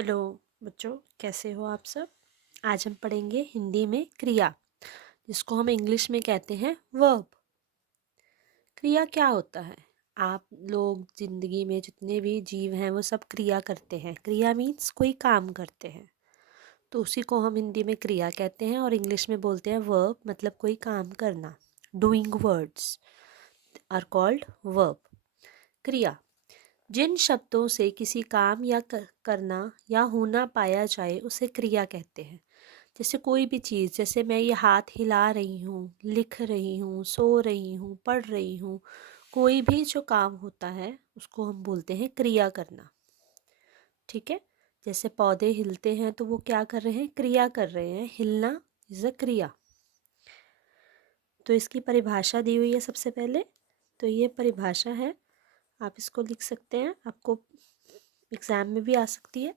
Hello बच्चों, कैसे हो आप सब। आज हम पढ़ेंगे हिंदी में क्रिया, जिसको हम इंग्लिश में कहते हैं वर्ब। क्रिया क्या होता है? आप लोग जिंदगी में जितने भी जीव हैं वो सब क्रिया करते हैं। क्रिया मीन्स कोई काम करते हैं, तो उसी को हम हिंदी में क्रिया कहते हैं और इंग्लिश में बोलते हैं वर्ब, मतलब कोई काम करना। Doing words are called verb. क्रिया जिन शब्दों से किसी काम या करना या होना पाया जाए उसे क्रिया कहते हैं। जैसे कोई भी चीज़, जैसे मैं ये हाथ हिला रही हूँ, लिख रही हूँ, सो रही हूँ, पढ़ रही हूँ, कोई भी जो काम होता है उसको हम बोलते हैं क्रिया करना। ठीक है, जैसे पौधे हिलते हैं तो वो क्या कर रहे हैं? क्रिया कर रहे हैं। हिलना इज अ क्रिया। तो इसकी परिभाषा दी हुई है सबसे पहले। तो ये परिभाषा है, आप इसको लिख सकते हैं, आपको एग्ज़ाम में भी आ सकती है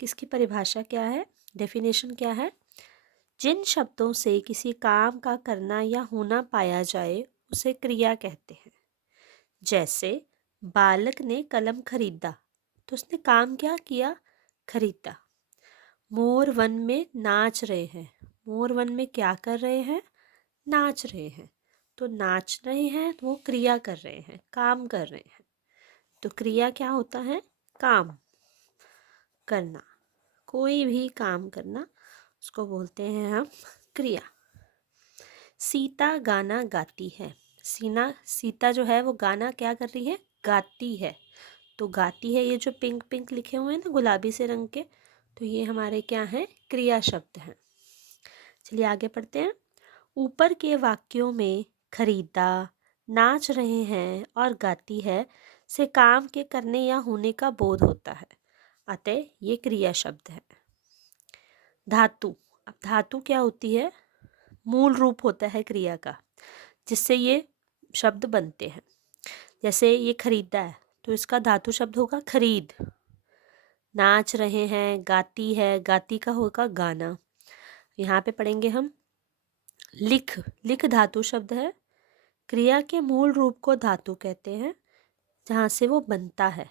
कि इसकी परिभाषा क्या है, डेफिनेशन क्या है। जिन शब्दों से किसी काम का करना या होना पाया जाए उसे क्रिया कहते हैं। जैसे बालक ने कलम खरीदा, तो उसने काम क्या किया? खरीदा। मोर वन में नाच रहे हैं, मोर वन में क्या कर रहे हैं? नाच रहे हैं। तो नाच रहे हैं तो वो क्रिया कर रहे हैं, काम कर रहे हैं। तो क्रिया क्या होता है? काम करना, कोई भी काम करना, उसको बोलते हैं हम क्रिया। सीता गाना गाती है। सीता जो है वो गाना क्या कर रही है? गाती है। तो गाती है, ये जो पिंक पिंक लिखे हुए हैं ना गुलाबी से रंग के, तो ये हमारे क्या हैं? क्रिया शब्द हैं। चलिए आगे पढ़ते हैं। ऊपर के वाक्यों में खरीदा, नाच रहे हैं और गाती है से काम के करने या होने का बोध होता है, अतः ये क्रिया शब्द है। धातु, अब धातु क्या होती है? मूल रूप होता है क्रिया का, जिससे ये शब्द बनते हैं। जैसे ये खरीदा है तो इसका धातु शब्द होगा खरीद। नाच रहे हैं, गाती है, गाती का होगा गाना। यहाँ पे पढ़ेंगे हम लिख। लिख धातु शब्द है। क्रिया के मूल रूप को धातु कहते हैं, जहाँ से वो बनता है।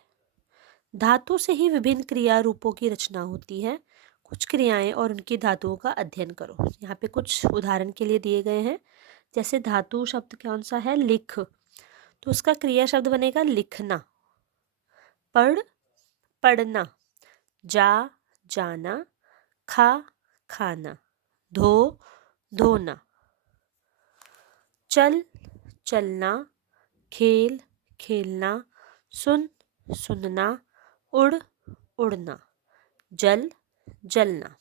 धातु से ही विभिन्न क्रिया रूपों की रचना होती है। कुछ क्रियाएं और उनकी धातुओं का अध्ययन करो। यहाँ पे कुछ उदाहरण के लिए दिए गए हैं। जैसे धातु शब्द कौन सा है? लिख, तो उसका क्रिया शब्द बनेगा लिखना। पढ़, पढ़ना। जा, जाना। खा, खाना। धो, धोना। चल, चलना। खेल, खेलना। सुन, सुनना। उड़, उड़ना। जल, जलना।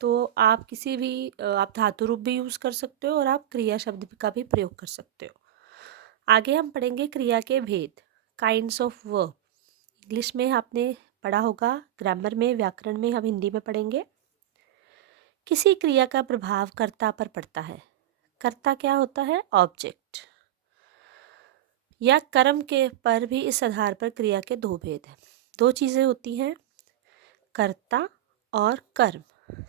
तो आप किसी भी आप धातु रूप भी यूज़ कर सकते हो और आप क्रिया शब्द का भी प्रयोग कर सकते हो। आगे हम पढ़ेंगे क्रिया के भेद, काइंड्स ऑफ वर्ब। इंग्लिश में आपने पढ़ा होगा, ग्रामर में, व्याकरण में, हम हिंदी में पढ़ेंगे। किसी क्रिया का प्रभाव कर्ता पर पड़ता है। कर्ता क्या होता है? ऑब्जेक्ट। या कर्म के पर भी इस आधार पर क्रिया के दो भेद हैं। दो चीज़ें होती हैं, कर्ता और कर्म,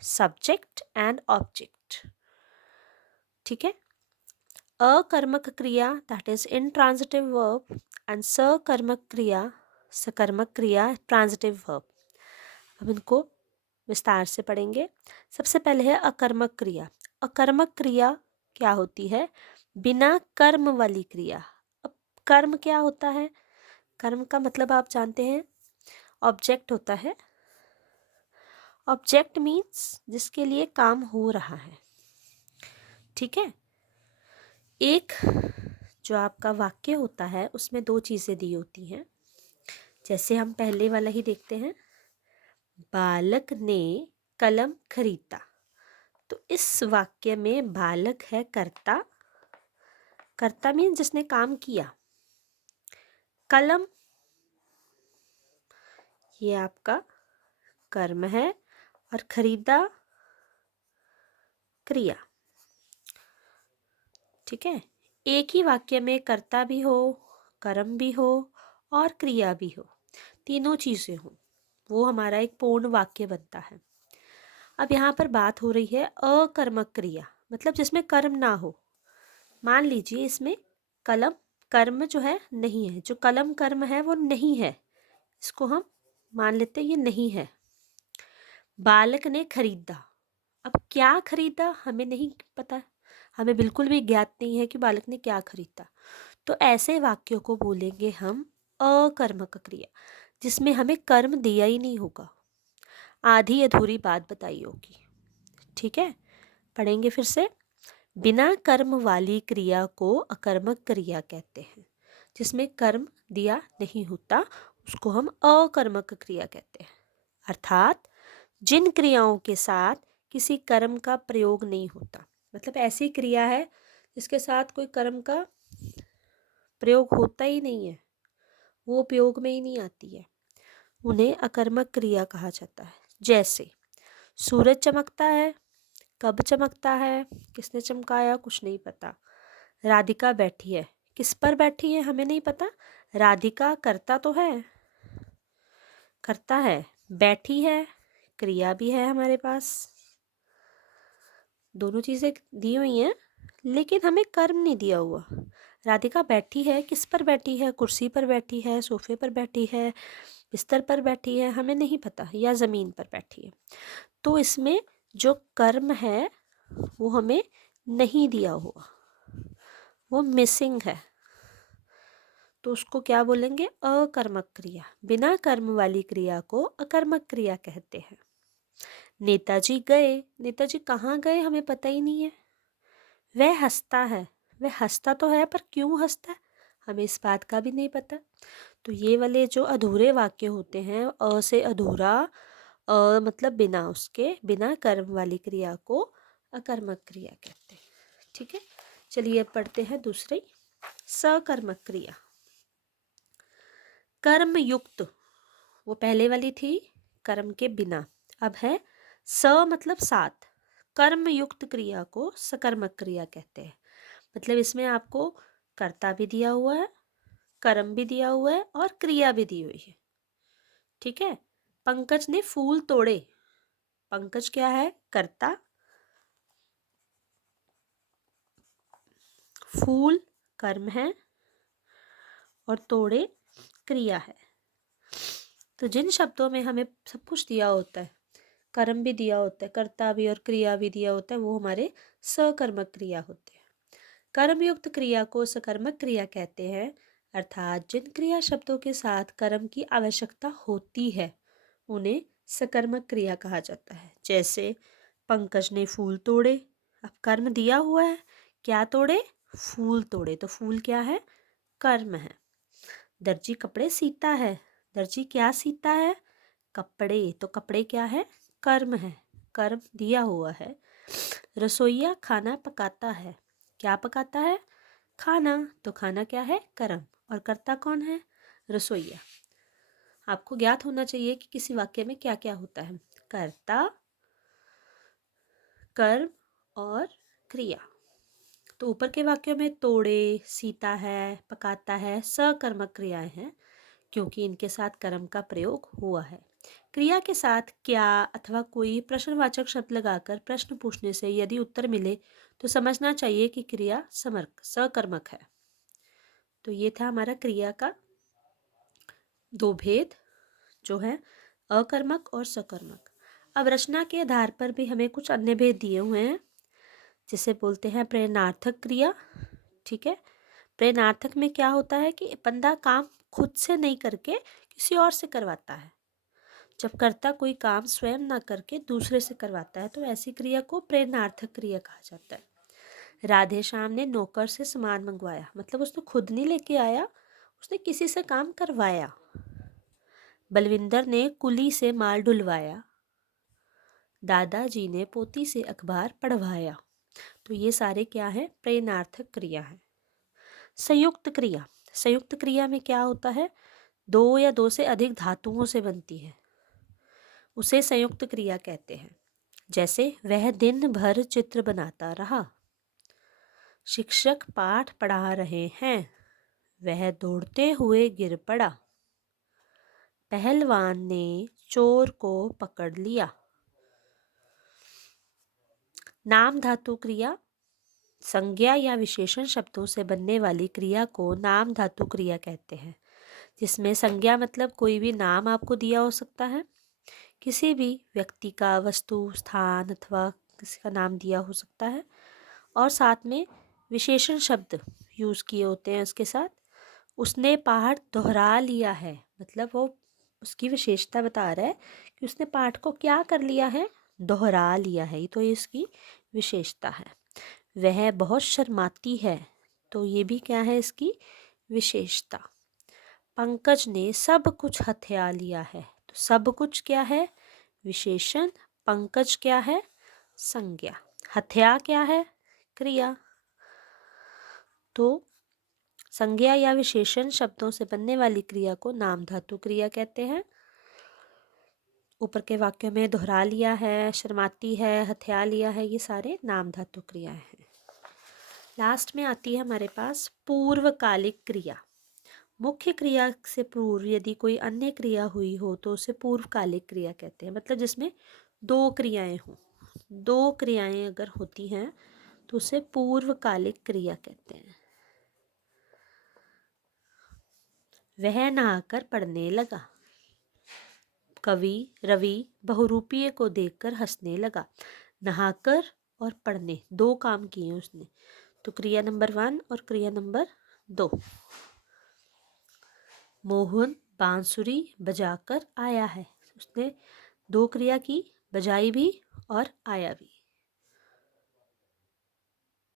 सब्जेक्ट एंड ऑब्जेक्ट। ठीक है। अकर्मक क्रिया, that is intransitive verb, and सकर्मक क्रिया, ट्रांजिटिव वर्ब। अब इनको विस्तार से पढ़ेंगे। सबसे पहले है अकर्मक क्रिया। अकर्मक क्रिया क्या होती है? बिना कर्म वाली क्रिया। अब कर्म क्या होता है? कर्म का मतलब आप जानते हैं, ऑब्जेक्ट होता है। ऑब्जेक्ट मीन्स जिसके लिए काम हो रहा है। ठीक है। एक जो आपका वाक्य होता है उसमें दो चीज़ें दी होती हैं। जैसे हम पहले वाला ही देखते हैं, बालक ने कलम खरीदा। तो इस वाक्य में बालक है कर्ता। कर्ता मीन जिसने काम किया। कलम ये आपका कर्म है और खरीदा क्रिया। ठीक है। एक ही वाक्य में कर्ता भी हो, कर्म भी हो और क्रिया भी हो, तीनों चीज़ें हो, वो हमारा एक पूर्ण वाक्य बनता है। अब यहाँ पर बात हो रही है अकर्मक क्रिया, मतलब जिसमें कर्म ना हो। मान लीजिए इसमें कलम कर्म जो है नहीं है, जो कलम कर्म है वो नहीं है, इसको हम मान लेते हैं ये नहीं है। बालक ने खरीदा। अब क्या खरीदा हमें नहीं पता, हमें बिल्कुल भी ज्ञात नहीं है कि बालक ने क्या खरीदा। तो ऐसे वाक्यों को बोलेंगे हम अकर्मक क्रिया, जिसमें हमें कर्म दिया ही नहीं होगा, आधी अधूरी बात बताई होगी। ठीक है, पढ़ेंगे फिर से। बिना कर्म वाली क्रिया को अकर्मक क्रिया कहते हैं। जिसमें कर्म दिया नहीं होता उसको हम अकर्मक क्रिया कहते हैं। अर्थात जिन क्रियाओं के साथ किसी कर्म का प्रयोग नहीं होता, मतलब ऐसी क्रिया है जिसके साथ कोई कर्म का प्रयोग होता ही नहीं है, वो उपयोग में ही नहीं आती है, उन्हें अकर्मक क्रिया कहा जाता है। जैसे सूरज चमकता है, कब चमकता है, किसने चमकाया, कुछ नहीं पता। राधिका बैठी है, किस पर बैठी है हमें नहीं पता। राधिका करता तो है, करता है, बैठी है, क्रिया भी है हमारे पास, दोनों चीज़ें दी हुई हैं, लेकिन हमें कर्म नहीं दिया हुआ। राधिका बैठी है, किस पर बैठी है, कुर्सी पर बैठी है, सोफे पर बैठी है, बिस्तर पर बैठी है, हमें नहीं पता, या ज़मीन पर बैठी है। तो इसमें जो कर्म है वो हमें नहीं दिया हुआ, वो मिसिंग है, तो उसको क्या बोलेंगे, अकर्मक क्रिया। बिना कर्म वाली क्रिया को अकर्मक क्रिया कहते हैं। नेताजी गए, नेताजी कहाँ गए हमें पता ही नहीं है। वह हंसता है, वह हंसता तो है पर क्यों हंसता है हमें इस बात का भी नहीं पता। तो ये वाले जो अधूरे वाक्य होते हैं, अ से अधूरा, मतलब बिना उसके, बिना कर्म वाली क्रिया को अकर्मक क्रिया कहते हैं। ठीक है, चलिए अब पढ़ते हैं दूसरी, सकर्मक क्रिया। कर्म युक्त, वो पहले वाली थी कर्म के बिना, अब है स मतलब साथ। कर्म युक्त क्रिया को सकर्मक क्रिया कहते हैं। मतलब इसमें आपको कर्ता भी दिया हुआ है, कर्म भी दिया हुआ है और क्रिया भी दी हुई है। ठीक है, पंकज ने फूल तोड़े, पंकज क्या है, कर्ता, फूल कर्म है और तोड़े क्रिया है। तो जिन शब्दों में हमें सब कुछ दिया होता है, कर्म भी दिया होता है, कर्ता भी और क्रिया भी दिया होता है, वो हमारे सकर्मक क्रिया होते हैं। कर्मयुक्त क्रिया को सकर्मक क्रिया कहते हैं। अर्थात जिन क्रिया शब्दों के साथ कर्म की आवश्यकता होती है उन्हें सकर्मक क्रिया कहा जाता है। जैसे पंकज ने फूल तोड़े, अब कर्म दिया हुआ है, क्या तोड़े, फूल तोड़े, तो फूल क्या है, कर्म है। दर्जी कपड़े सीता है, दर्जी क्या सीता है, कपड़े, तो कपड़े क्या है, कर्म है, कर्म दिया हुआ है। रसोइया खाना पकाता है, क्या पकाता है, खाना, तो खाना क्या है, कर्म, और कर्ता कौन है, रसोइया। आपको ज्ञात होना चाहिए कि किसी वाक्य में क्या क्या होता है, कर्ता, कर्म और क्रिया। तो ऊपर के वाक्यों में तोड़े, सीता है, पकाता है, सकर्मक क्रियाएं हैं क्योंकि इनके साथ कर्म का प्रयोग हुआ है। क्रिया के साथ क्या अथवा कोई प्रश्नवाचक शब्द लगाकर प्रश्न पूछने से यदि उत्तर मिले तो समझना चाहिए कि क्रिया सकर्मक है। तो ये था हमारा क्रिया का दो भेद, जो है अकर्मक और सकर्मक। अब रचना के आधार पर भी हमें कुछ अन्य भेद दिए हुए हैं, जिसे बोलते हैं प्रेरणार्थक क्रिया। ठीक है, प्रेरणार्थक में क्या होता है कि बंदा काम खुद से नहीं करके किसी और से करवाता है। जब कर्ता कोई काम स्वयं ना करके दूसरे से करवाता है तो ऐसी क्रिया को प्रेरणार्थक क्रिया कहा जाता है। राधे श्याम ने नौकर से सामान मंगवाया, मतलब उसने खुद नहीं लेके आया, उसने किसी से काम करवाया। बलविंदर ने कुली से माल ढुलवाया, दादाजी ने पोती से अखबार पढ़वाया। तो ये सारे क्या है, प्रेरणार्थक क्रिया है। संयुक्त क्रिया, संयुक्त क्रिया में क्या होता है, दो या दो से अधिक धातुओं से बनती है, उसे संयुक्त क्रिया कहते हैं। जैसे वह दिन भर चित्र बनाता रहा, शिक्षक पाठ पढ़ा रहे हैं, वह दौड़ते हुए गिर पड़ा, पहलवान ने चोर को पकड़ लिया। नाम धातु क्रिया, संज्ञा या विशेषण शब्दों से बनने वाली क्रिया को नाम धातु क्रिया कहते हैं, जिसमें संज्ञा मतलब कोई भी नाम आपको दिया हो सकता है, किसी भी व्यक्ति का, वस्तु, स्थान अथवा किसी का नाम दिया हो सकता है और साथ में विशेषण शब्द यूज़ किए होते हैं उसके साथ। उसने पहाड़ दोहरा लिया है, मतलब वो उसकी विशेषता बता रहा है कि उसने पाठ को क्या कर लिया है, दोहरा लिया है, तो ये इसकी विशेषता है। वह बहुत शर्माती है, तो ये भी क्या है इसकी विशेषता। पंकज ने सब कुछ हथिया लिया है, तो सब कुछ क्या है विशेषण, पंकज क्या है संज्ञा, हथिया क्या है क्रिया। तो संज्ञा या विशेषण शब्दों से बनने वाली क्रिया को नाम धातु क्रिया कहते हैं। ऊपर के वाक्य में दोहरा लिया है, शर्माती है, हथिया लिया है, ये सारे नाम धातु क्रियाएं हैं। लास्ट में आती है हमारे पास पूर्वकालिक क्रिया। मुख्य क्रिया से पूर्व यदि कोई अन्य क्रिया हुई हो तो उसे पूर्वकालिक क्रिया कहते हैं, मतलब जिसमें दो क्रियाएं हों। दो क्रियाएं अगर होती हैं तो उसे पूर्वकालिक क्रिया कहते हैं। वह नहाकर पढ़ने लगा। कवि रवि बहुरूपिये को देखकर हंसने लगा। नहाकर और पढ़ने दो काम किए उसने, तो क्रिया नंबर 1 और क्रिया नंबर 2। मोहन बांसुरी बजाकर आया है, उसने दो क्रिया की, बजाई भी और आया भी।